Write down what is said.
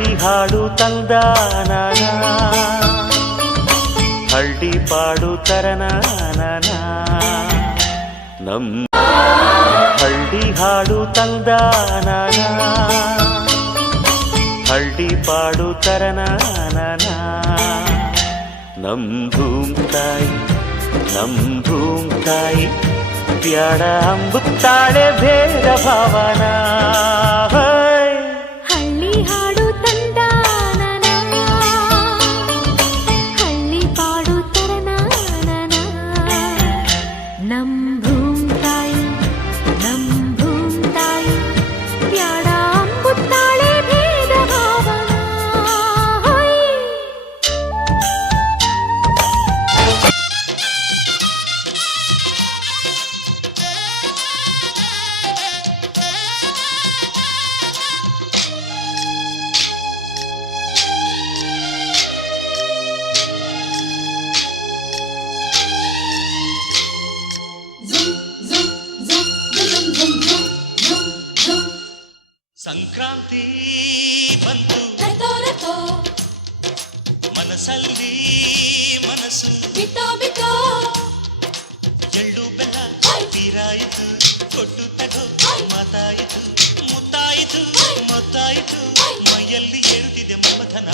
ಹಳ್ಳಿ ಹಾಡು ತಂದಾನ, ಹಳ್ಳಿ ಪಾಡು ತರನಾನ, ನಮ್ಮ ಹಳ್ಳಿ ಹಾಡು ತಂದಾನ, ಹಳ್ಳಿ ಪಾಡು ತರನಾನ, ನಮ್ ಭೂಮ್ ತಾಯಿ ನಮ್ ಭೂಮ್ ತಾಯಿ ಬ್ಯಾಡ ಅಂಬುತ್ತಾಳೆ ಭೇದ ಭಾವನ. ಹಳ್ಳಿ ಹಾಡು ತಂದಾನ, ಹಳ್ಳಿ ಪಾಡು ತರನಾನ, ನಮ್ ಭೂಮ್ ತಾಯಿ ನಮ್ ಭೂಮ್ ತಾಯಿ ಬ್ಯಾಡ ಅಂಬುತ್ತಾಳೆ ಭೇದ ಭಾವನ. ಸಂಕ್ರಾಂತಿ ಬಂತು ಮನಸ್ಸಲ್ಲಿ ಮನಸ್ಸು ಬಿತ್ತೋ ಬಿತ್ತೋ, ಎಳ್ಳು ಬೆಲ್ಲ ತೀರಾಯಿತು, ಕೊಟ್ಟು ತಗೋ ಮಾತಾಯಿತು, ಮುತ್ತಾಯಿತು ಮೊತ್ತಾಯಿತು, ಮೈಯಲ್ಲಿ ಏರುತ್ತಿದೆ ಮಮಥನ